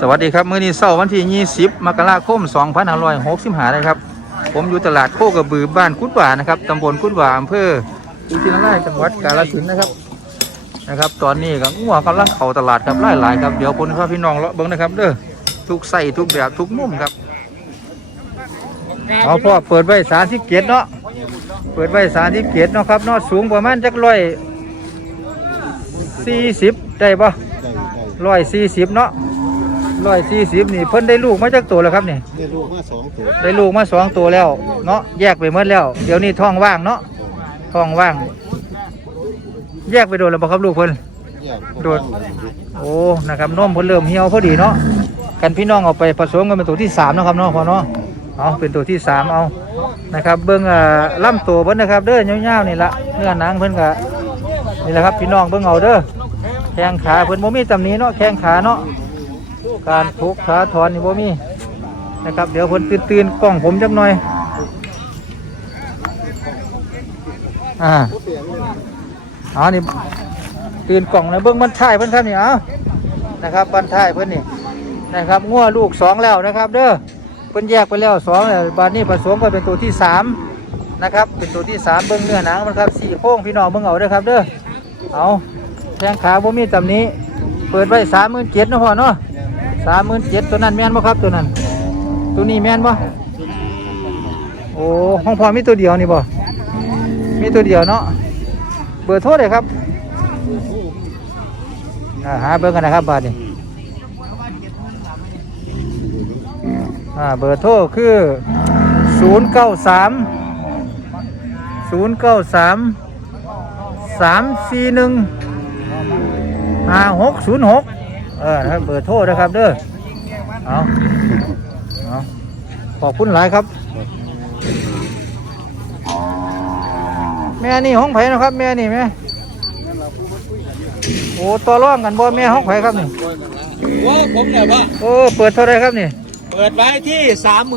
สวัสดีครับมื้อนี้เสาร์วันที่ 20 มกราคม 2565เลยครับ ผมอยู่ตลาดโคกระบือบ้านกุดหวานะครับตำบลกุดหวาอำเภออุทินารายจังหวัดกาฬสินธุ์นะครับนะครับ ตอนนี้ก็งัวกำลังเข้าตลาดครับหลายๆครับเดี๋ยวผมพาพี่น้องเลาะเบิ่งนะครับ เด้อทุกไส้ทุกแบบทุกมุมครับเอาพ่อเปิดไว้สามสิบเกียรเนาะเปิดไว้สามสิบเกียรเนาะครับเนาะสูงประมาณจักร้อยสี่สิบได้ปะร้อยสี่สิบเนาะ ร้อยสี่สิบนี่เพิ่นได้ลูกมาจากตัวแล้วครับนี่ได้ลูกมาสองตัวได้ลูกมาสองตัวแล้ว เนาะแยกไปหมดแล้ว เดี๋ยวนี้ท้องว่างเนาะท้องว่าง แยกไปโดนแล้วบ่ครับลูกเพิ่นแยกโดดโอ้นะครับนมเพิ่นเริ่มเหี่ยวพอดีเนาะกันพี่น้องเอาไปผสมกันเป็นตัวที่สามเนาะครับเนาะพอเนาะเอาเป็นตัวที่สามเอานะครับ เบิ้งอ่าลำตัวเพิ่นนะครับ เด้อยาวๆนี่ละเนื้อหนังเพิ่นก็นี่แหละครับพี่น้องเบิ้งเอาเด้อแข้งขาเพิ่นบ่มีตำหนิเนาะแข้งขาเนาะ การทุกขาถอนนี่บ่มีนะครับ เดี๋ยวเพิ่นตื่นกล้องผมจักหน่อย อ่าอ๋อนี่ตื่นกล่องนะเบิ้องบันท้ายเพิ่อนครับนี่เอานะครับบันท้ายเพิ่อนนี่นะครับงัวลูกสองแล้วนะครับ เด้อเพิ่นแยกไปแล้วสองแล้วบานนี้ผสมกันเป็นตัวที่สามนะครับเป็นตัวที่สามเบิ้องเนื้อหนังมันครับสี่โค้งพี่น้องเบิ้องเอาเด้อครับ เด้อเอาแข้งขาบ่มีตำนี้ เปิดไว้สามหมื่นเจ็ดนะพ่อเนาะ สามหมื่นเจ็ดตัวนั้นแม่นบ่ครับตัวนั้น ตัวนี้แม่นบ่โอ้ห้องพอมีตัวเดียวนี่บ่มีตัวเดียวเนาะเบอร์โทรเลยครับหาเบอร์กันนะครับบาทนี่เบอร์โทรคือ 0 9 3 0 9 3 3 4 1 5 6 0 6 เออนะครับเบอร์โทรนะครับเด้อเอาเอาขอบคุณหลายครับ แม่นี่ห้องไผ่นะครับ แม่นี่แม่โอ้ต่อร่องกันบ่แม่ห้องไผ่ครับนี่ โอ้ผมเนี่ยว่าโอ้เปิดเท่าไรครับนี่ เปิดไว้ที่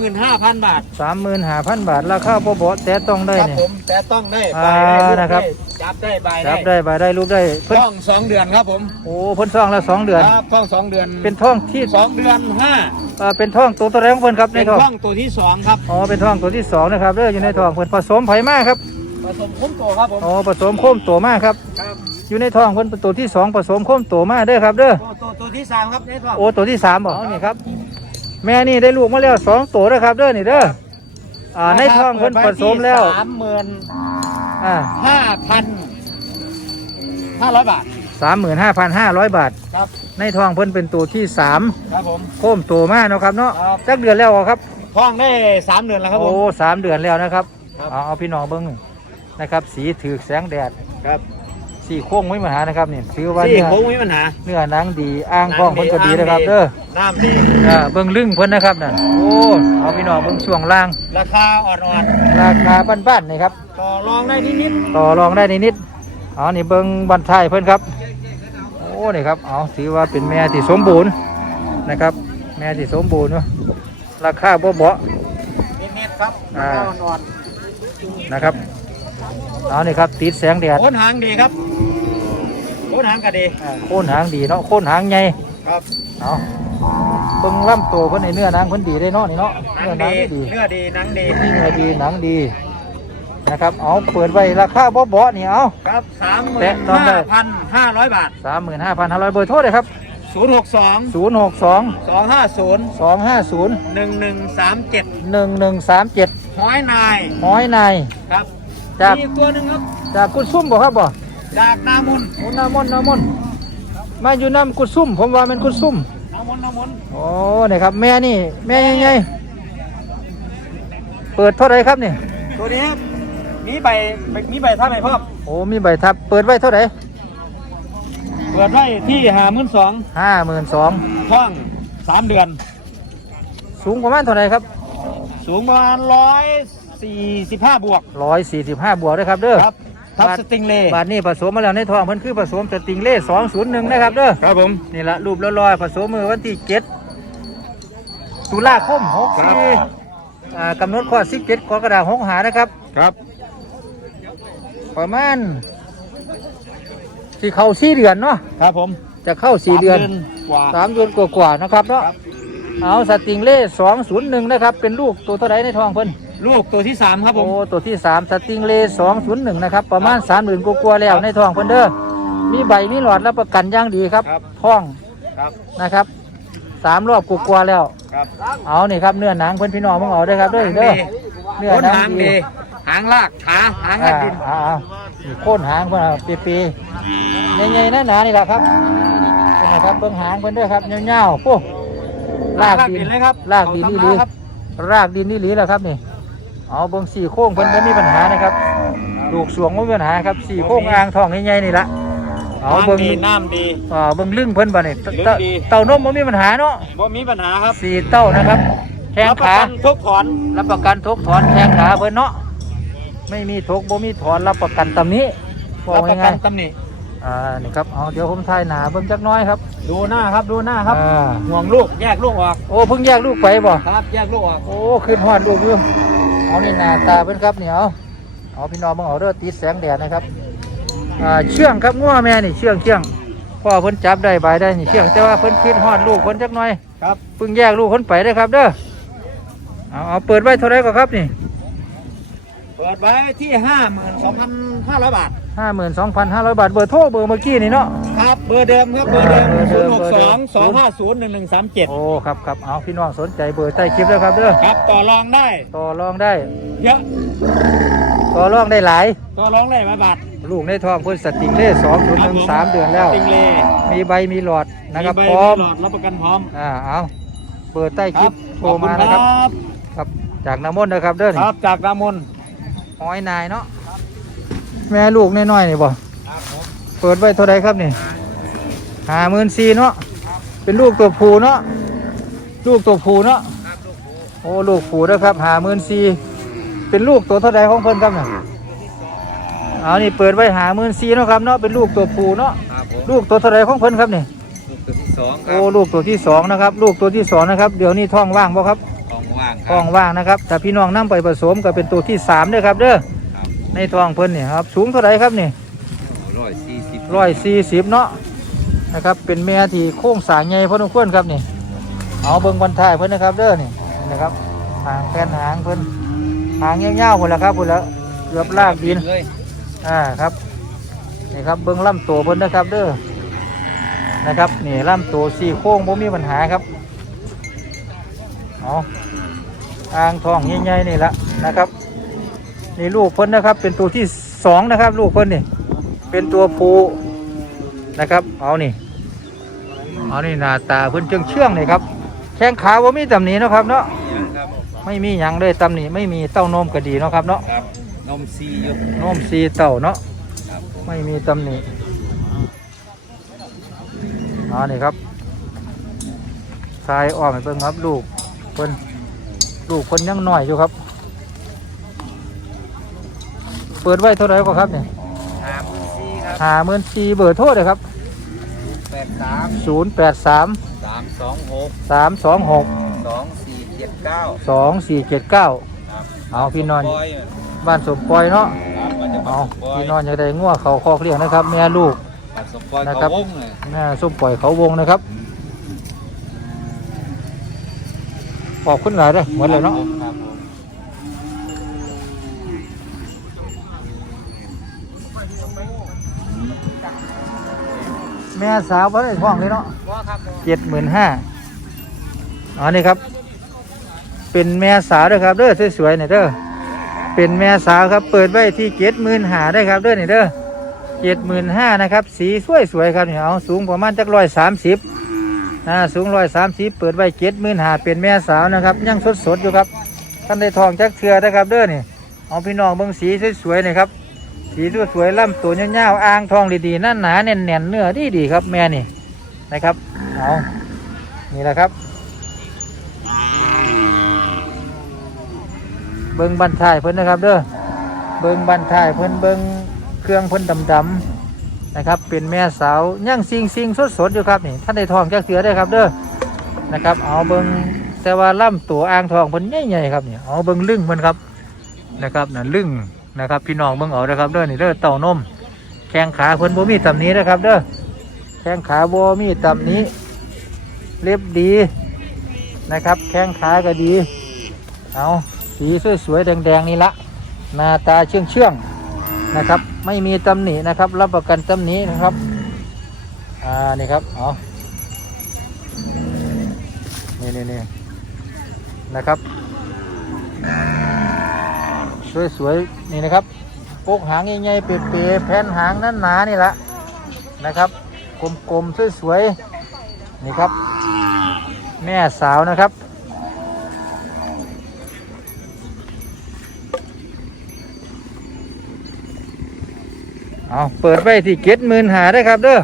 35,000 บาท สามหมื่นห้าพันบาท ราคาบ่บ่แต่ต้องได้ครับนี่ผมแต่ต้องได้อ่าใบได้ลูกนะครับได้จับได้ใบจัได้บได้บาได้รูปได้เพิ่นท่องสองเดือนครับผมโอ้เพิ่นซ่องแล้วสองเดือน ครับท่องสองเดือนเป็นท้องที่สองเดือนห้าเอ่อเป็นท้องตัวตัวแรกของเพิ่นครับในเป็นท้องท่องตัวที่สองครับอ๋อ เป็นท้องตัวที่สองนะครับเด้ออยู่ในท้องเพิ่นผสมไผ่มากครับ ผสมคุ้มตัวครับผมอ๋อ ผสมโค้มตัวมากครับ ครับอยู่ในท้องเพิ่นเป็นตัวที่สองผสมโค้มตัวมากเด้อครับเด้อ ตัวตัวตัวที่สามครับในท่องโอ้ตัวที่สามบ่อ๋อนี่ครับ แม่นี่ได้ลูกมาแล้วสองตัวนะครับเด้อนี่เด้ออ่าในท้องเพิ่นผสมแล้วสามหมื่นอ่าห้าพันห้าร้อยบาทสามหมื่นห้าพันห้าร้อยบาท ครับ ในท้องเพิ่นเป็นตัวที่สามครับผมโค้มตัวมากนาะครับเนาะครับ จักเดือนแล้วเหรอครับท่องได้สามเดือนแล้วครับผโอ้ม สามเดือนแล้วนะครับ ครับ เอาเอาพี่น้องเบิ้งนะครับ สีถือแสงแดด ครับ สีโค้งไม่มาหานะครับนี่ถือว่าที่เนื้อโค้งไม่มีปัญหา เนื้อหนังดีอ้างข้องเพิ่นก็ดีนะครับเด้อน้ำดีอ่าเบิ้งลึงเพิ่นนะครับนั่นโอ้เอาพี่น้องเบิ้งช่วงล่าง ราคาอ่อนราคาบ้านๆนี่ครับๆต่อรองได้นิดต่อรองได้นิดๆเอานี่เบิ้งบันทายเพิ่นครับโอ้นี่ครับเอาถือว่าเป็นแม่ที่สมบูรณ์นะครับ แม่ที่สมบูรณ์เนาะราคาบ่เบาๆนิดๆครับอ่าราคาอ่อนนะครับ เอานี่ครับติดแสงแดๆดโคนหางดีครับโคนหางก็ดีอ่าโค่นหางดีเนาะโค่นหางใหญ่ครับเอาเบิ่งลำตัวเพิ่นในเนื้อหนังเพิ่นดีได้เนาะนี่เนาะหนัเนื้องหนังดีดีเนื้อดีหนังดีเนื้อดีหนังดีนะครับเอาเปิดไว้ราคาบ่เบาๆนี่เอา ครับสามหมื่แตะนต้องได้ ห้าพันห้าร้อยบาทสามหมื่นห้าพันห้าร้อยเบอร์โทรเลยครับศูนย์หกสองศูนย์หกสองสองห้าศูนย์สองห้าศูนย์หนึ่งหนึ่งสามเจ็ดหนึ่งหนึ่งสามเจ็ดห้อยนายห้อยนายครับ จากมีอีกตัวหนึ่งครับ จากกุดซุ่มบ่ครับบ่จากนามุนโอ้น้ำมนต์น้ำมนต์มาอยู่น้ำกุดซุ่ม ผมว่ามันกุดซุ่มนามุนนามุนโอ้นี่ครับ แม่นี่ แม่ยังไงเปิดเท่าไหรครับนี่ตัวนี้มีใบมีใบท่าใบพร้อมโอ้มีใบทับ เปิดไว้เท่าไหร่เปิดไว้ที่หามื่นสองห้าหมื่นสองท่องสามเดือน สูงประมาณเท่าไหร่ครับ สูงประมาณร้อย สี่สิบห้าบวก ร้อยสี่สิบห้าบวกด้วยครับเด้อครับ ทับสติงเล่บาทนี้ผสมมาแล้วในท้องเพิ่นคือผสมสติงเล่สองศูนย์หนึ่งนะครับเด้อครับผม นี่ละรูปละลอยผสมมือวันที่เจ็ดตุลาคมหกสี่อ่ากำหนดข้อสิบเจ็ดกรกฎาคมหกหานะครับ ครับ ประมาณที่เข้าสี่เดือนเนาะครับผมจะเข้าสี่เดือนสามกว่า สามเดือนกว่าๆนะครับเนาะเอาสติงเล่สองศูนย์หนึ่งนะครับ เป็นลูกตัวเท่าไรในท้องเพิ่น ลูกตัวที่สามครับผโอ้มตัวที่สามสติงเล่สองศูนย์หนึ่งนะครับ ประมาณสามหมื่นกว่าๆแล้วในท้องเพิ่นเด้อมีใบมีหลอดรับประกันอย่างดีครับครับท้องครับนะครับสามรอบกว่าๆแล้ว ครับเอานี่ครับเนื้อหนังเพิ่นพี่น้องมึงเอาเด้อครับเด้อเด้อเนื้อโคนหนังหางดีดีหางลากขาหางลาอ่ากดินอ่านี่โค่นหางเพิ่นปีปีๆใหญ่ๆหนาๆนี่แหละครับเป็นนะครับเบิ่งหางเพิ่นเด้อครับยาวๆปุ๊ลากดินเลยครับลากดินนี่หลีครับ รากดินนี่หลีแหละครับนี่ เอาเบิ่งสี่โค้งเพิ่นบ่มีปัญหานะครับลูกสวงบ่มีปัญหาครับสี่โค้งอ่างทองใหญ่ๆนี่ละเอาเบิ่งน้ำดีน้ำดีอ่าเบิ่งลึงเพิ่นบ่นี่เตลึงเตดีเต้านมบ่มีปัญหาเนาะบ่มีปัญหาครับสี่เต้านะครับแข้งรับประขากันทุกถอนรับประกันทุกถอนแข้งขาเพิ่นเนาะไม่มีทุกบ่มีถอนรับประกันตำนี้บอรับกประง่ากัยนตำหนิๆอ่านี่ครับเอาเดี๋ยวผมถ่ายหนาเบิ่งจักหน้อยครับ ดูหน้าครับดูหน้าครับอ่าห่วงลูกแยกลูกออกโอ้เพิ่งแยกลูกไปบ่ครับแยกลูกออกโอ้ขึ้นฮอดลูกอยู่ เอานี่หน้าตาเพิ่นครับเนี่ยเอาเอาพี่น้องเบิ่งเอาเด้อติดแสงแดดนะครับอ่าเชื่องครับงัวแม่นี่เชื่องเชื่องพ่อเพิ่นจับได้บายได้นี่เชื่องแต่ว่าเพิ่นขึ้นฮอดลูกเพิ่นจักหน่อยครับเพิ่งแยกลูกเพิ่นไปเด้อครับเด้อเอาเอาเปิดไว้เท่าไหร่ก็ครับนี่ เปิดไว้ที่ห้าหมื่นสองพันห้าร้อยบาท ห้าหมื่นสองพันห้าร้อยบาทเบอร์โทรเบอร์เมื่อกี้นี่เนาะ ครับ เบอร์เดิมครับ เบอร์เดิมเบอร์เดิศูนมย์หกเบอร์สเดิองม สองห้าศูนย์หนึ่งหนึ่งสามเจ็ดโอ้ครับครับเอาพี่น้องสนใจเบอร์ใต้คลิปแล้วครับเด้อครับ ต่อรองได้ ต่อรองได้เยอะ ต่อรองได้หลาย ต่อรองได้ไหมบาทลูกในท้องเพิ่นสติงเล่สองถึงหนึ่งสามเดือนแล้ว ติงเลมีใบมีหลอดนะครับมีพใร้อมหลอดรับประกันพร้อมอ่าเอาเปิดใต้คลิปโทรมาขอนะครับบครับ จากน้ำมนต์นะครับเด้อคนี่รับ จากรามนหอยนายเนาะ แม่ลูกน้อยๆนี่บ่เปิดไว้เท่าไรครับนี่ห้าหมื่นสี่เนาะเป็นลูกตัวผู้เนาะลูกตัวผู้เนาะโอ้ลูกผู้นะครับห้าหมื่นสี่เป็นลูกตัวเท่าไรของเพิ่นครับเนี่ยเอานี่เปิดไว้หาหมื่นสี่เนาะครับเนาะเป็นลูกตัวผู้เนาะครับผมลูกตัวเท่าไรของเพิ่นครับนี่ลูกตัวที่สองคโอ้รับลูกตัวที่สองนะครับ ลูกตัวที่สองนะครับ เดี๋ยวนี้ท้องว่างบ่ครับของว่างคท้รัอบงว่างนะครับถ้าพี่น้องนํไปผสมก็เป็นตัวที่สามเด้อครับเด้อ ในท้องเพิ่นนี่ครับ สูงเท่าไหร่ครับนี่ร้อยสี่สิบร้อยสี่สิบเนาะนะครับ เป็นแม่ที่โค้งสร้างใหญ่พอสมควรครับนี่ เอาเบิ่งบรรทายเพิ่นนะครับเด้อนี่นะครับหางแผ่นหางเพิ่นหางยาวๆพุ่นละครับพุ่นละเกือบลากดินเลยอ่าครับนี่ครับเบิ้งลำตัวเพิ่นนะครับเด้อนะครับนี่ลำตัวสี่โค้งบ่มีปัญหาครับเอาอ่างทองใหญ่ๆนี่ละนะครับ นี่ลูกเพิ่นนะครับ เป็นตัวที่สองนะครับ ลูกเพิ่นนี่ เป็นตัวผู้นะครับ เอานี่ เอานี่หน้าตาเพิ่นเชื่องเชื่องๆนี่ครับ แข้งขาบ่มีตำหนิเนาะครับเนาะครับไม่มีหยังเลยตำหนิไม่มีเต้านมก็ดีเนาะครับเนาะ ครับนมซีอยู่นมสีเต่าเนาะครับไม่มีตำหนิอ๋อนี่ครับทรายอ้อมให้เพิ่งครับ ลูกเพิ่นลูกเพิ่นยังน้อยอยู่ครับ เปิดไว้เท่าไหร่ก็ครับเนี่ยหามือซีครับหาเมื่นสีเบอร์โทษเลยครับแปดสามศูนย์แปดสามสามสองหกสามสองหกสองสี่เจ็ดเก้าสองสี่เจ็ดเก้าครับเอาพี่นอนบอยบ้านสมปอยเนาะครับมันจะเอามาสมบอยพี่นอนอยากได้งัวเขาคอกเลี้ยงนะครับ แม่ลูกมาสมบอยนะครัเขาบ วงเลยแม่ส้มปล่อยเขาวงนะครับขอบคุณหลายเลยเหมือนเลยเนาะ ครับผมแม่สาวบ่ได้ท้องเลยเนาะว่าครับเจ็ดหมื่นห้าอ๋อนี่ครับ เป็นแม่สาวเด้อครับเด้อสวยๆนี่เด้อเป็นแม่สาวครับ เปิดไว้ที่เจ็ดหมื่นห้าได้อครับเด้อนี่เด้อเจ็ดหมื่นห้านะครับ สีสวยๆครับนี่เอาสูงประมาณจักร้อยสามสิบนะสูงร้อยสามสิบเปิดไว้เจ็ดหมื่นห้าเป็นแม่สาวนะครับ ยังสดๆอยู่ครับท่านได้ทองจักเทือนะครับเด้อนี่เอาพี่น้องเบิ่งสีสวยๆนี่ครับ สีสวยๆล่ำตัวยาวๆอ่างทองดีๆนั่นหนาแน่นๆเนื้อดีๆครับแม่นี่นะครับเอานี่แหละครับ เบิ้งบันทายเพิ่นนะครับเด้อเบิ้งบันทายเพิ่นเบิ้งเครื่องเพิ่นดำๆนะครับ เป็นแม่สาวย่างซิงซิงสดสดๆอยู่ครับนี่ท่านได้ทองจักเสือได้ครับเด้อนะครับ เอาเบิ้งแต่ว่าล่ำตัวอ่างทองเพิ่นใหญ่ๆครับนี่เอาเบิ้งลึ่งเพิ่นครับนะครับนั่นลึ่ง นะครับ พี่น้องเบิ้งเอาเด้อครับเด้อนี่เด้อเต่านมแข้งขาเพิ่นบ่มีตำนี้นะครับเด้อแข้งขาบ่มีตำนี้ เล็บดีนะครับ แข้งขาก็ดี เอาสีสวยๆแดงๆนี่ละหน้าตาเชื่องเชื่องๆนะครับ ไม่มีตำหนินะครับ รับประกันตำหนินะครับอ่านี่ครับเอานี่นี่นี่นะครับ สวยๆนี่นะครับปกหางใหญ่ๆเป๋ๆแผ่นหางนั้นหนานี่ละนะครับกลมๆสวยๆนี่ครับ แม่สาวนะครับเอาเปิดไว้ที่เก็ดหมื่นหาได้ครับเด้อ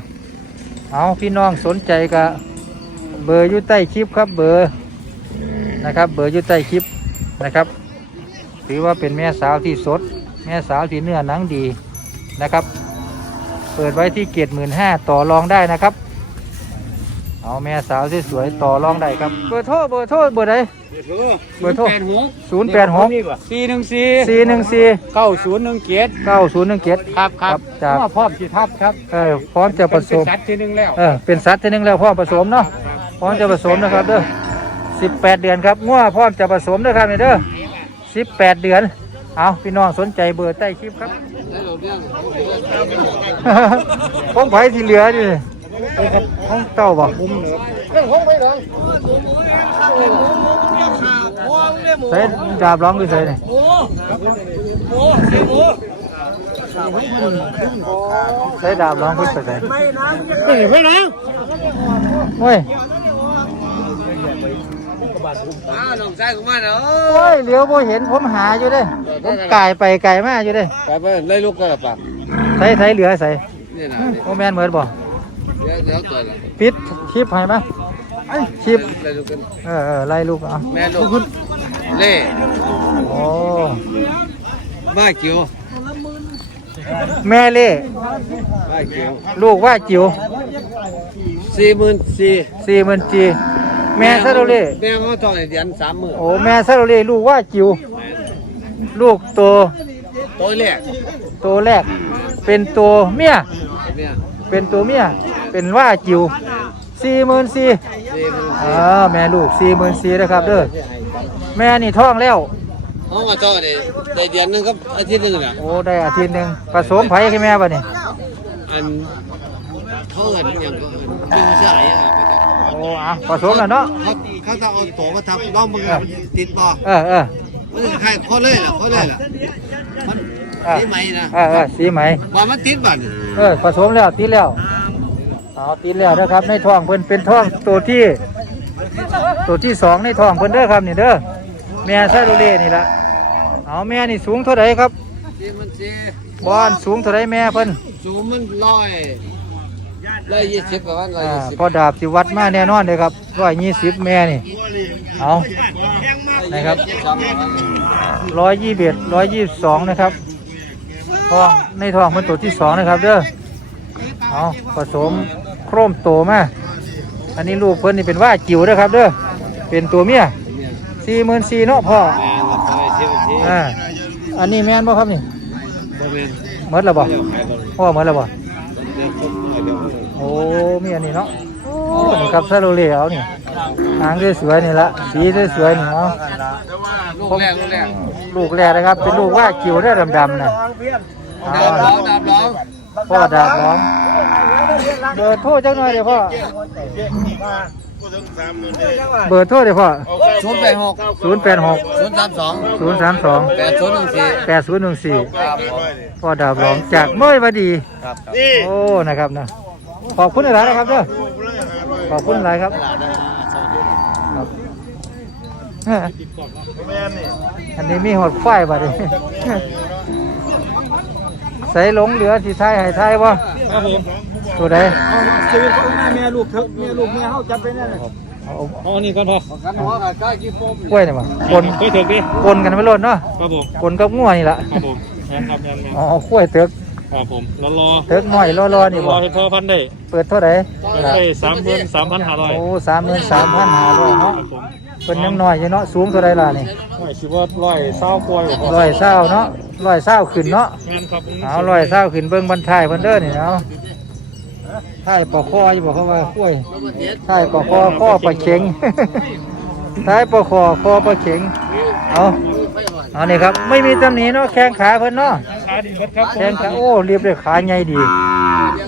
เอาพี่น้องสนใจก็เบอร์อยู่ใต้คลิปครับเบอร์นะครับ เบอร์อยู่ใต้คลิปนะครับ ถือว่าเป็นแม่สาวที่สด แม่สาวที่เนื้อหนังดีนะครับ เปิดไว้ที่เกียรหมื่นห้าต่อรองได้นะครับ เอาแม่สาวที่สวยๆต่อรองได้ครับ เบอร์โทรเบอร์โทรเบอร์ใดเบอร์โทรศูนย์แปดหกสี่หนึ่งสี่สี่หนึ่งสี่เก้าศูนย์หนึ่งเจ็ดเก้าศูนย์หนึ่งเจ็ดครับครับจากว่าพร้อมสิทับครับเออพร้อมจะผสมเป็นสัตว์ที่หนึ่งแล้วเออเป็นสัตว์ที่หนึ่งแล้วพร้อมผสมเนาะพร้อมจะผสมนะครับเด้อสิบแปดเดือนครับง้วพร้อมจะผสมนะครับนี่เด้อ สิบแปดเดือน เอาพี่น้องสนใจเบอร์ใต้คลิปครับ ของไผ่ที่เหลือดิของเต้าบ่ใส่ดาบร้องคือใส่นี่ใส่ดาบร้องคือใส่ใส่นี่ไม่นะโอ้ย อ้าวน้องชายของมันเนาะโอ้ยเหลียวบ่เห็นผมหาอยู่เด้ผมไก่ไปไก่มาอยู่เด้ไปไปไล่ลูกก็ปากใส่ใส่เหลือใส่นี่นะโอแมนเหมือนบ่เดี๋ยวเดี๋ยวตัวละปิดคลิปให้มาคลิปไล่ลูกกันเออเออไล่ลูกเอาแม่ลูกเล่โอ้บ้าเกียวแม่เล่บ้าเกียวลูกว่าจิ๋วสี่หมื่นสี่สี่หมื่นจี แม่ซาโรเล่แม่เขาทองเดือนสามหมื่นโอ้แม่ซาโรเล่ลูกว่าจิ๋วลูกตัวตัวแรกตัวแรก เป็นตัวเมียเนี่ยเป็นตัวเมียเป็นว่าจิ๋วสี่หมื่นสี่สี่หมื่นอ่าแม่ลูกสี่หมื่นสี่นะครับเด้อแม่นี่ท้องแล้ว เขาก็ทองได้ได้เดือนหนึงครับอาทิตย์หนึงน่ะโอ้ได้อาทิตย์หนึ่งผสมไผ่ให้แม่ป่ะนี่อันเขาเงินอย่างก็เป็นสายอะโอ้ อะผสมแล้วเนาะเขาเขาจะเอาตัวมาทับล้อมมือติดบ่เออเออมันจะใครเขาเลยล่ะเขาเลยล่ะมันเออติดไหมนะเออเออสีไหมว่ามันติดบ่นี่เออผสมแล้วติดแล้วเอาติดแล้วนะครับในท้องเพิ่นเป็นท้องตัวที่ ตัวที่สองในท้องเพิ่นเด้อครับนี่เด้อแม่ซาโรเล่นี่ละเอาแม่นี่สูงเท่าไหร่ครับที่มันสิบอนสูงเท่าไหร่แม่เพิ่นสูงมันร้อย ร้อยยี่สิบประมาณร้อยอ่ายี่สิบพอดาบสิวัดมาแน่นอนเลยครับร้อยยี่สิบแม่นี่ เอา นะครับสองประมาณร้อยยี่สิบเอ็ดร้อยยี่สิบสองนะครับท้องในท้องเพิ่นตัวที่สองนะครับเด้อเอาผสมโครมโตมาอันนี้ลูกเพิ่นนี่เป็นว่าจิ๋วนะครับเด้อเป็นตัวเมียเนี่ยสี่หมื่นสี่เนาะพ่อแม่ละร้อยสิบสิบอ่าอันนี้แม่นบ่ครับนี่บ่แม่นหมดแล้วบ่เดี๋ยวใครบ่พ่อหมดแล้วบ่ อ้มีอันนี้เนาะโอ้นี่ครับซาโรเล่เอานี่หางสวยๆนี่ละสีสวยๆนี่เอาลูกแรกลูกแรกลูกแรกนะครับ เป็นลูกว่าจิ๋วได้อดำๆนะเอาดาบร้องดาบร้องพ่อดาบร้องเบอร์โทรจังหน่อยเดี๋ยวพ่อเบอร์โทรเดี๋ยวพ่อศูนย์แปดหกศูนย์แปดหกศูนย์สามสองศูนย์สามสองแปดศูนย์หนึ่งสี่แปดศูนย์หนึ่งสี่ครับผมพ่อดาบร้องจากเมื่อวันดีครับโอ้นะครับนะ ขอบคุณหลายนะครับเด้อขอบคุณหลายครับครับอันนี้มีหอดไฟบัดนี้ใส่หลงเหลือที่ไทยให้ไทยบ่ครับผมตัวใดชีวิตของแม่ลูกเถอะแม่ลูกแม่เฮาจับไปนั่นเอาอ๋อนี่ก่อนพอกันหัวกันก้ากี่ปมกล้วยนี่บ่ปนเคยถึงดิปนกันไปโลดเนาะครับผมปนกับงัวนี่ล่ะครับผมแม่ครับแม่แม่อ๋อกล้วยเตึก ครับผมรอรอเตึกน้อยรอๆนี่รบ่อให้พ่อพันได้เปิดเท่าไหร่ได้สามหมื่นสามพันห้าร้อยโอ้สามหมื่นสามพันห้าร้อยเนาะครับผมเพิ่นยังน้อยอยู่เนาะสูงเท่าไรล่ะนี่ไม่คิดว่าร้อยเศร้าป่วยร้อยเศร้าเนาะร้อยเศร้าขึ้นเนาะแม่นครับผมเอาร้อยเศร้าขึ้นเบิ่งบรรทายเพิ่นเด้อนี่เอาท้ายปอกคออยู่บอกเขาว่าคุ้ยท้ายปอกคอข้อปลาเข็งท้ายปอกคอคอปลาเข็งเอาเอานี่ครับ ไม่มีตำหนิเนาะแข้งขาเพิ่นเนาะ ขาดีครับครับแข้งขาโอ้เรียบเลยขาใหญ่ดี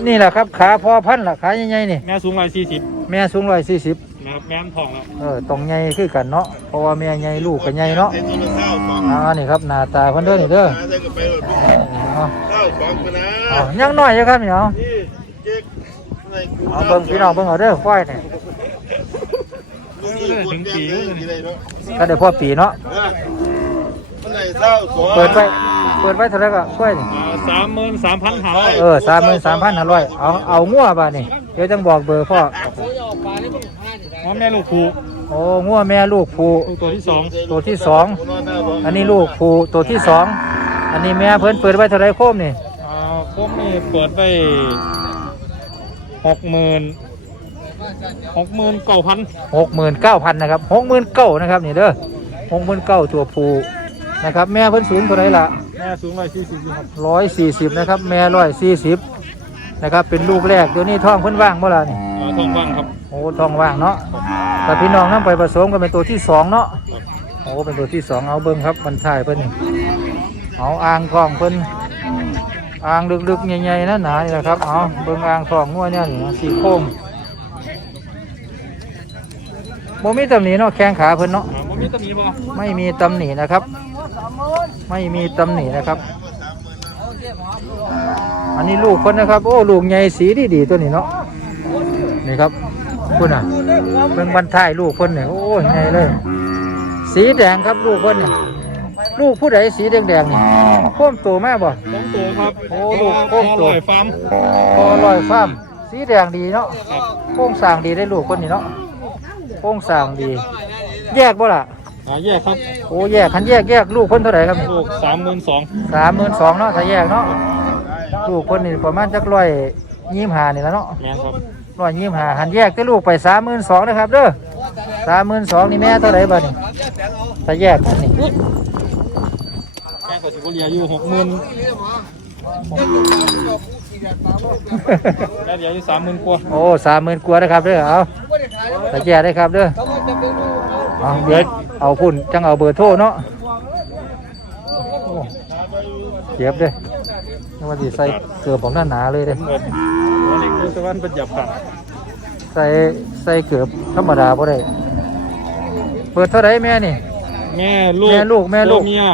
นี่แหละครับขาพอพันธุ์ล่ะขาใหญ่ๆนี่ แม่สูงร้อยสี่สิบแม่สูงร้อยสี่สิบนะครับแม่ทองแล้วเออต้องใหญ่คือกันเนาะเพราะว่าแม่ใหญ่ลูกก็ใหญ่เนาะอ่านี่ครับหน้าตาเพิ่นเด้อนี่เด้อเอาเอายังน้อยอยู่ครับนี่เอาเอาเบิ่งพี่น้องเบิ่งเอาเด้อควายนี่ถึงปีก็ได้พ่อปีเนาะ เปิดไว้เปิดไว้เท่าไหร่ก็ควายนี่สามหมื่นสามพันหาเออสามหมื่นสามพันห้าร้อยเอาเอางัวบาดนี่เดี๋ยวจังบอกเบอร์พ่อพ่อแม่ลูกผูกโอ้งัวแม่ลูกผูตัวที่สองตัวที่สองอันนี้ลูกผูตัวที่สองอันนี้แม่เพิ่นเปิดไว้เท่าไหร่โคมนี่อ่าผมนี่เปิดไปหกหมื่นหกหมื่นเก้าพันหกหมื่นเก้าพันนะครับหกหมื่นเก้านะครับนี่เด้อหกหมื่นเก้าตัวผู นะครับ แม่เพิ่นสูงเท่าไหร่ล่ะแม่สูงร้อยสี่สิบครับร้อยสี่สิบนะครับ แม่ร้อยสี่สิบนะครับ เป็นลูกแรกเดี๋ยวนี้ท้องเพิ่นว่างเมื่อไรนี่อ่าทองว่างครับโอ้ท้องว่างเนาะแต่พี่น้องนํไปผสมกันเป็นตัวที่สองเนาะโอ้เป็นตัวที่สองเอาเบิ้งครับบรรทายเพิ่นนี่เอาอ่างท้องเพิ่นอ่างลึกๆใหญ่ๆนั่นหนานี่แหละครับ เอาเบิ้งอ่างท้องงัวเนี่ยนี่สี่โค้งโมมีตำหนิเนาะแข้งขาเพิ่นเนาะอ่าผมมีตะมีบ่ไม่มีตำหนินะครับ ไม่มีตำหนินะครับ อันนี้ลูกคนนะครับ โอ้ลูกใหญ่สีดีดีๆตัวนี้เนาะนี่ครับคุณอะเบิ่งบรรทายลูกคนเนี่ยโอ้ยใหญ่เลย สีแดงครับลูกคนเนี่ยลูกผู้ใดสีแดงแดงๆนี่โค้มโตมากบ่สองตัวครับโอ้ลูกโค้งตัวอร่อยฟาร์มคอลอยฟ้ามสีแดงดีเนาะครับโค้งสร้างดีได้ลูกคนนี้เนาะโค้งสร้างดี แยกบ่ล่ะ อ่าแยกครับโอ้แยกคันแยกแยกลูกคนเท่าไหร่ครับนี่ลูกสามหมื่นสองสามหมื่นสองเนาะถ้าแยกเนาะลูกคนนี่ประมาณจักร้อยยี่สิบห้านี่แล้วเนาะแม่นครับร้อยยี่สิบห้าหันแยกแต่ลูกไปสามหมื่นสองนะครับเด้อสามหมื่นสองนี่แม่เท่าไหร่บ้านี่ถ้าแยกกันนี่แม่ก็สิบเรียอยู่หกหมื่นแม่เดียวอยู่สามหมื่นกว่าโอ้สามหมื่นกว่านะครับเด้อเอาถ้าแยกได้ครับเด้อเอาเดี๋ยว เอาพุ่นจังเอาเบอร์โทรเนาะโอ้เจ็บเด้อนี่ว่าสิใส่เกือบผมหน้าหนาเลยเด้อหมดวันนี้คือสวรรค์เป็นหยับกันใส่ใส่เกือบธรรมดาบ่ได้เปิดเท่าไหร่แม่นี่ แม่ลูกแม่ลูกแม่ลูกตัวเมีย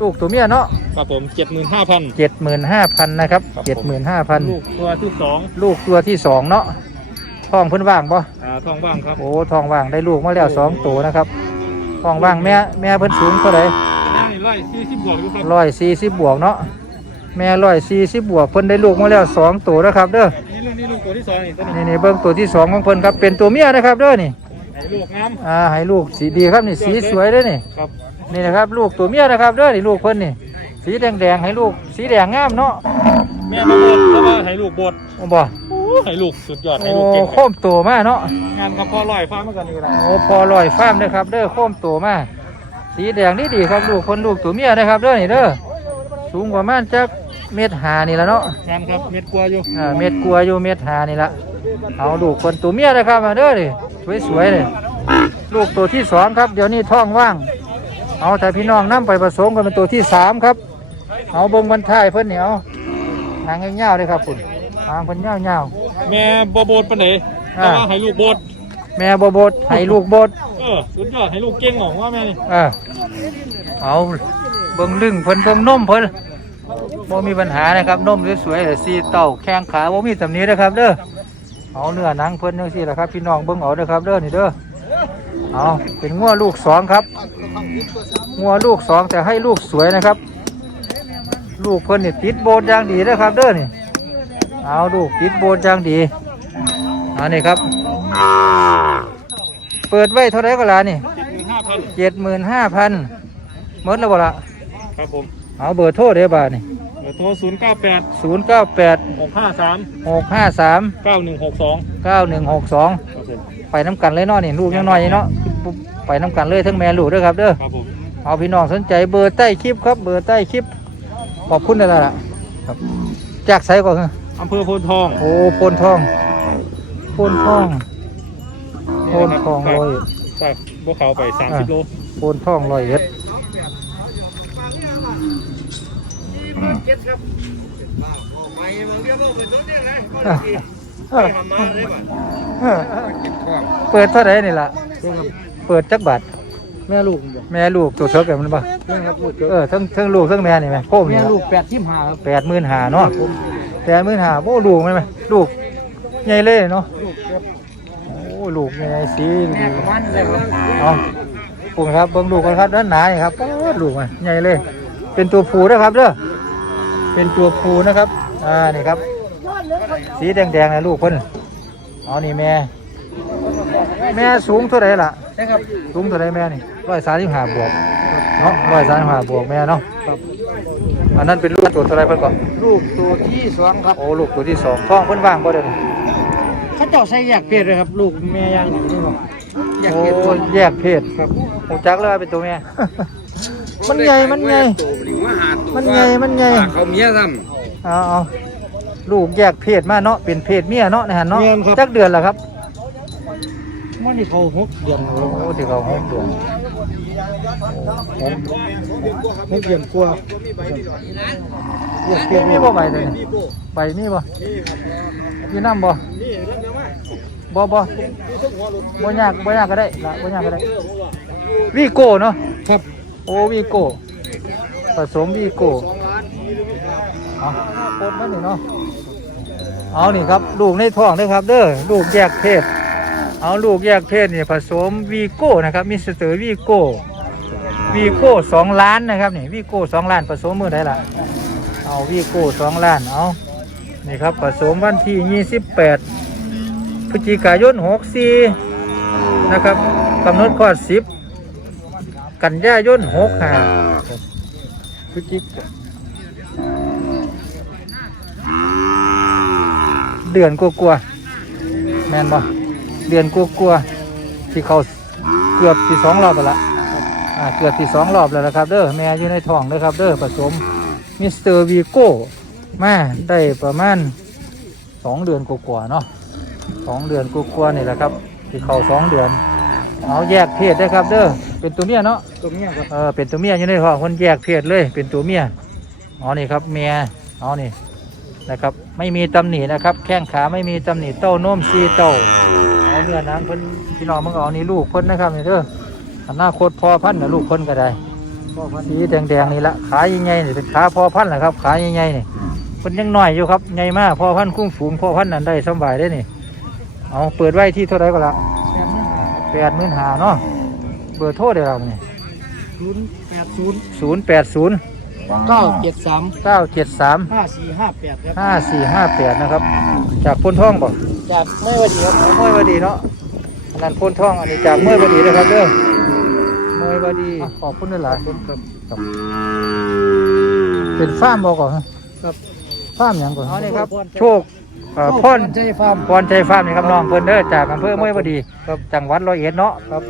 ลูกตัวเมียเนาะครับผมเจ็ดหมื่นห้าพันเจ็ดหมื่นห้าพันนะครับครับผมเจ็ดหมื่นห้าพันลูกตัวที่สองลูกตัวที่สองเนาะท้องเพิ่นว่างปะอ่าทองว่างครับโอ้ท้องว่างได้ลูกมาแล้วสองตัวนะครับ ท้องว่างแม่แม่เพิ่นสูงเท่าไหร่แม่นี่ร้อยสี่สิบบวกอยู่ครับร้อยสี่สิบบวกเนาะแม่ร้อยสี่สิบบวกเพิ่นได้ลูกมาแล้วสองตัวนะครับเด้อนี่ลูกนี่ลูกตัวที่สองนี่ตัวนี้นี่นี่เบิ่งตัวที่สองของเพิ่นครับเป็นตัวเมียนะครับเด้อนี่ไอ้ลูกงามอ่าให้ลูกสีดีครับนี่สีสวยเลยนี่ครับนี่นะครับลูกตัวเมียนะครับเด้อนี่ลูกเพิ่นนี่สีแดงๆให้ลูกสีแดงงามเนาะแม่มาบดเพราะว่าให้ลูกบดโอ้บ่ ให้ลูกสุดยอดให้โอ้ลูกเก่งโคมโตมากเนาะงานครับพ่อลอยฟ้ามากันนี่ก็ได้โอ้พอลอยฟ้ามนะครับ เด้อโคมโตมากสีแดงนี่ดีครับลูกคนลูกตัวเมียนะครับเด้อนี่เด้อสูงประมาณจักเมตรหานี่ละเนาะงานครับเม็ดกลัวอยู่อ่าเมตรกลัวาอยู่เมตรหานี่ละเอาลูกคนตัวเมียนะครับมาเด้อนี่สวยๆเลยลูกตัวที่สองครับ เดี๋ยวนี้ท้องว่าง เอาแต่พี่น้องนํไปผสมกันเป็นตัวที่สามครับ เอาเบิ่งบรรทายเพิ่นเหนียวหางเงาวๆเลยครับคุณ หางเพิ่นเงาวแม่บ่บดปานไหนอ่าแต่ว่าให้ลูกบดๆแม่บบบดให้ลูกบดเออสุดยอดให้ลูกเก่งหรอกว่าแม่นี่เออเอาเบิ่งลึงเพิ่นเบิ่งนมเพิ่นบ่มีปัญหานะครับนมสวยๆเลยสีเต้าแข้งขาบ่มีตำหนินะครับเด้อเอาเนื้อหนังเพิ่นจังซี่แหละครับพี่น้องเบิ่งเอาเด้อครับเด้อนี่เด้อเอาเป็นงัวลูกสองครับงัวลูกสองแต่ให้ลูกสวยนะครับ ลูกเพิ่นนี่ติดโบนอย่างดีนะครับเด้อนี่ เอาลูกติดโบนอย่างดีอันนี้ครับ เปิดไว้เท่าไหรก็ล่ะนี่เจ็ดหมื่นห้าพันเจ็ดหมื่นห้าพันหมดแล้วบ่ละครับผม เอาเบอร์โทรเด้อบาทนี่เบอร์โทรศูนย์เก้าแปดศูนย์เก้าแปดหกห้าสามหกห้าสามเก้าหนึ่งหกสองเก้าหนึ่งหกสองครับผมไปน้ำกันเลยเนาะนี่ลูกยังน้อยอยู่เนาะปุ๊บไปน้ำกันเลยทั้งแม่ลูกเด้อครับเด้อครับผมเอาพี่น้องสนใจเบอร์ใต้คลิปครับ เบอร์ใต้คลิปขอบคุณนะล่ะครับจากไสก่อนครับ อำเภอโพนทองโอ้โพนทองนทองโพนทองร้อยจากพวกเขาไปสามสิบโลโพนทองร้อยเอ็ดอะอะเปิดเท่าไหร่นี่ล่ะ เปิดจักบาทแม่ลูกแม่ลูกตัวเท่ากันมันบ่แม่ครับลูกเออทั้งทั้งลูกทั้งแม่นี่ไหมโค้มแม่นี่ลูกแปดทิมหาครับแปดหมื่นหาเนาะ แปดหมื่นหาโอ้ลูกมันไหมลูกใหญ่เลยเนาะลูกครับโอ้ลูกใหญ่สีแม่ประมาณนี้ครับเอาปุ่นครับเบิ่งลูกกันครับด้านหนานี่ครับโอ้ลูกมันใหญ่เลย เป็นตัวผูนะครับเด้อเป็นตัวผูนะครับอ่านี่ครับ สีแดงๆนะลูกเพิ่นเอานี่แม่ แม่สูงเท่าไหร่ล่ะนะครับสูงเท่าไหร่แม่นี่ร้อยสามสิบห้าบวกเนาะร้อยสามสิบห้าบวกแม่เนาะ อันนั้นเป็นลูกตัวเท่าไหรเพิ่นก่อนลูกตัวที่สองครับโอ้ลูกตัวที่สองท้องเพิ่นว่างบ่เด้อนี่เขาเจ้าใส่แยกเพศเลยครับ ลูกแม่ย่างหนึ่งนี่ครับแยกโอ้เพศตัวแยกเพศครับหูจักเลยว่าเป็นตัวแม่ มันใหญ่มันใหญ่มันใหญ่มันใหญ่เขาเมียซ้เอาเอาลูกแยกเพศมาเนาะเป็นเพศเมียเนาะนะฮะเนาะเมียครับจักเดือนแล้วครับำมันนี่เขาหกเดือนโอ้ที่เขาหกเดื อนหกเดือนกว่าแยกเพศมีบ่ใบเลยนี่ใบมีบ่มีน้ำบ่บ่บ่บ่ยากบ่ยากก็ได้ละบ่ยากก็ได้ วีโก้เนาะครับโอ้วีโก้ผสมวีโก้เอาปนมันนี่เนาะเอานี่ครับลูกในท้องเด้ครับ เด้อลูกแยกเพศเอาลูกแยกเพศนี่ผสมวีโก้นะครับมิสเตอร์วีโก้ วีโก้สองล้านนะครับนี่วีโก้สองล้านผสมมือได้ละเอาวีโก้สองล้านเอานี่ครับผสมวันที่ยี่สิบแปดพฤศจิกายนหกสี่นะครับกำหนดคลอดสิบกันยายนหกห้าพฤศจิกเดือนกลัวๆแมนบ่เดือนกลัวๆที่เขาเกือบที่สองรอบแล้วละ อ่าเกือบที่สองรอบแล้วนะครับเด้อแม่อยู่ในท้องเด้อครับเด้อผสมมิสเตอร์วีโก้มาได้ประมาณสองเดือนกว่าๆเนาะสองเดือนกว่าๆนี่แหละครับที่เขาสองเดือนเอาแยกเพศได้ครับเด้อเป็นตัวเมียเนาะตัวเมียครับเออเป็นตัวเมียอยู่ในท้องคนแยกเพศเลยเป็นตัวเมียอ๋อนี่ครับเมียอ๋อนี่นะครับไม่มีตำหนินะครับ แข้งขาไม่มีตำหนิเต้านมซีเต้าเอาเนื้อหนังเพิ่นพี่น้องมึงเอานี่ลูกเพิ่นนะครับนี่เด้อ อนาคตพอพันธุ์นะลูกเพิ่นก็ได้สีแดงๆนี่ละขาใหญ่ๆนี่เป็นขาพอพันธุ์แหละครับขาใหญ่ๆนี่เพิ่นยังน้อยอยู่ครับใหญ่มากพอพันธุ์คุ้งฝูงพอพันธุ์นั้นได้สำบายได้นี่เอาเปิดไว้ที่เท่าไหรก็ละแปดหมื่นหาเนาะเบอร์โทรเดี๋ยวเราเนี่ยศูนย์แปดศูนย์ศูนย์แปดศูนย์เก้าเจ็ดสามเก้าเจ็ดสามห้าสี่ห้าแปดครับห้าสี่ห้าแปดนะครับ จากพ้นท่องบอกจากไม่ว่าดีครับเมื่อวดีเนาะอันนั้นพ้นท่องอันนี้จากเมื่อวดีนะครับเด้อ เมื่อวดีขอบคุณด้วยหลายครับครับเป็นฟาร์มบอกก่อนครับฟาร์มอย่างก่อนอ๋อนี่ครับ โชคเอ่อพ่พ่อนนใจฟาร์มพรใจฟาร์มนี่ครับน้องเพิ่นเด้อจากอำเภอเมื่อวดีครับจังหวัดร้อยเอ็ดเนาะครับ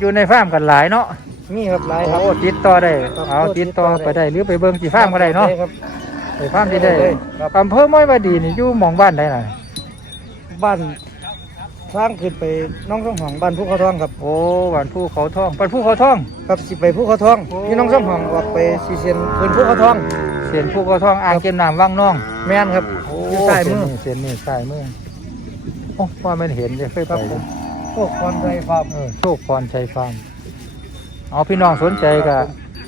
อยู่ในฟาร์มกันหลายเนาะมีครับหลายครับโอ้ติดต่อได้ครับเอาติดต่อไปได้หรือไปเบิ่งที่ฟาร์มก็ได้เนาะครับไปฟาร์มที่ได้ครับอำเภอเมื่อวดีนี่อยู่หมองบ้านได้น่ะบ้าน สร้างขึ้นไปน้องสองหองบ้านภูเขาทองครับโอ้บ้านภูเขาทองบ้านภูเขาทอง ครับสิไปภูเขาทองโอ้พี่น้องสองหองออกไปสีเซียนขึ้นภูเขาทองเสียนภูเขาทองอ่างเก็บน้ำวังน้อง แม่นครับอยู่ใต้มือเสียนนี่ใต้มือโอ้ว่ามันเห็นเลยเคยไปครับผมพวกคนใจฟาร์มเออโชคพรชัยฟาร์มเอาพี่น้องสนใจก็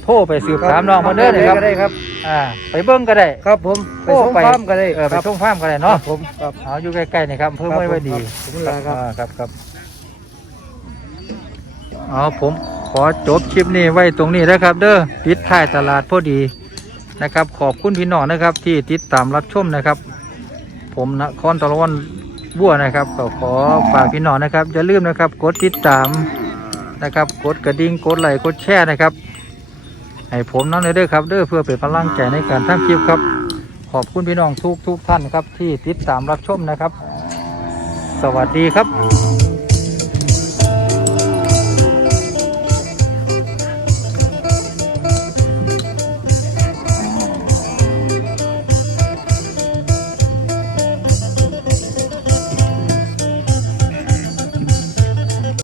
โทรไปสืบถามน้องมาเด้อเลยครับก็ได้ครับอ่าไปเบิ่งก็ได้ ครับผมไปส่งฟาร์มก็ได้เออไปครับส่งฟาร์มก็ได้ครัเนาะบผมครับเอาอยู่ใกล้ๆนี่ครับอำเพิ่มครับไว้ไว้ดีผมครับอ่าครับครับเอาผมขอจบคลิปนี้ไว้ตรงนี้นะครับ เด้อปิดท้ายตลาดพอดีนะครับ ขอบคุณพี่น้องนะครับ ที่ติดตามรับชมนะครับ ผมนครตะวันบัวนะครับก็ขอฝากพี่น้องนะครับอย่าลืมนะครับ กดติดตามนะครับ กดกระดิ่งกดไลค์กดแชร์นะครับ ให้ผมน้องเลยเด้อครับเด้อเพื่อเป็นพลังใจในการทำคลิปครับ ขอบคุณพี่น้องทุกทุกท่านครับที่ติดตามรับชมนะครับ สวัสดีครับ